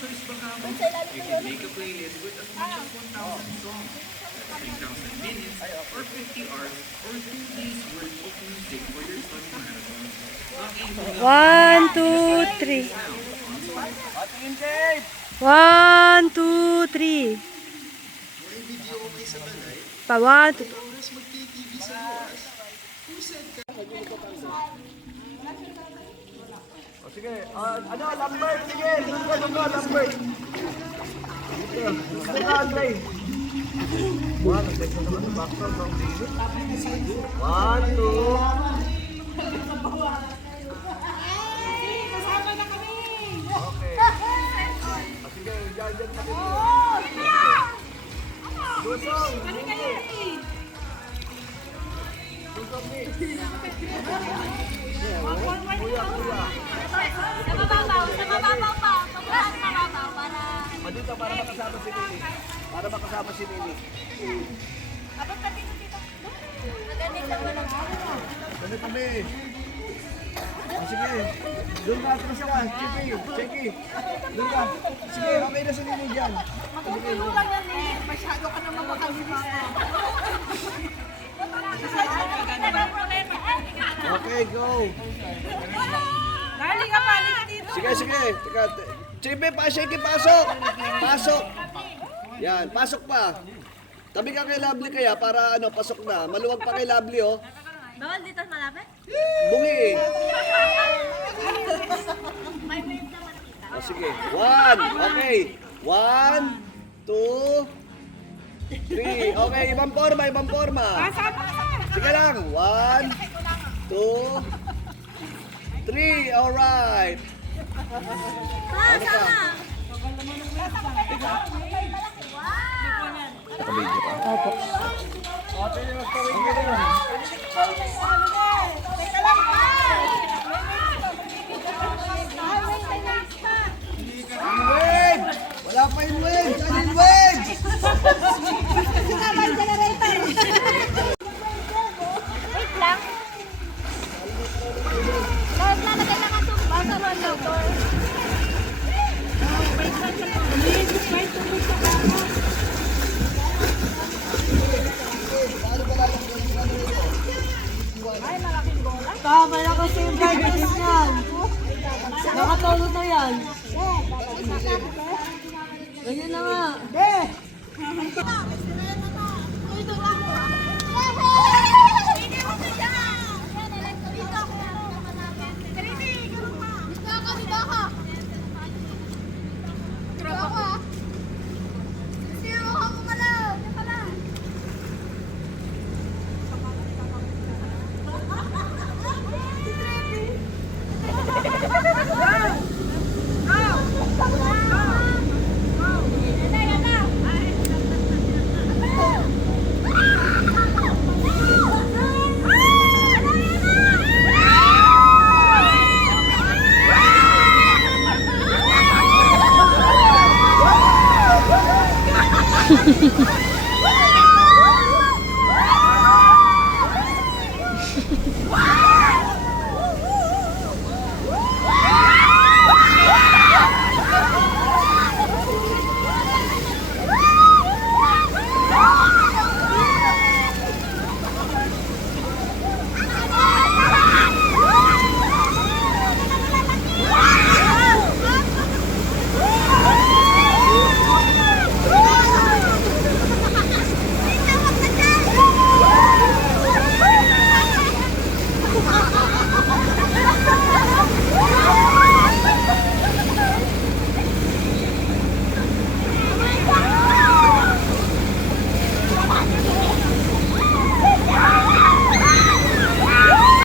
choice Bahamas. You can make a playlist with as much as 1,000 songs, 3,000 minutes, or 50 hours, or 2 days worth of music for your study marathon. One, two, three. 1, 2, 3. Pa 1, 2, 3. Sige, ano, Lambert, sige, doon ka, Lambert. Dito, doon ka, Andre. Wow, nag-text na naman sa background ng video. 1, 2. Kasama na kami! Okay. Sige, dyan pa dito. Lusong! Lusong ni! Kuya. Sa mababaw pa. Sobrang mababaw para... Dito, para makasama si Nini. Para makasama si Nini. Abot ka dito. Magaling lang mo lang. Dali kami. Sige. Doon ka, atras ka. Cheki. Doon ka. Sige, okay na si Nini dyan. Matutulong lang yan eh. Masyado ka naman makalima. Okay, go. Dali ka dito. Sige. Teka. Chibi, pasok. Pasok. Yan, pasok pa. Tabi ka kay Lovely kaya para pasok na. Maluwag pa kay Lovely, oh. Bawal dito malapit? Bungi eh. May waves naman kita. Sige. 1. Okay. 1, 2, 3. Okay, ibang forma. Sige lang. 1, 2, 3. Alright. Sama! Nakabidyo ka? Opo. Wait! Wala pa yung wait! Saan yung wait? Wait lang. Lalagay lang ang tubig sa motor. Tama na kasi yung brightness niyan. Nakatulog na yan. Ganyan na nga. Ito lang.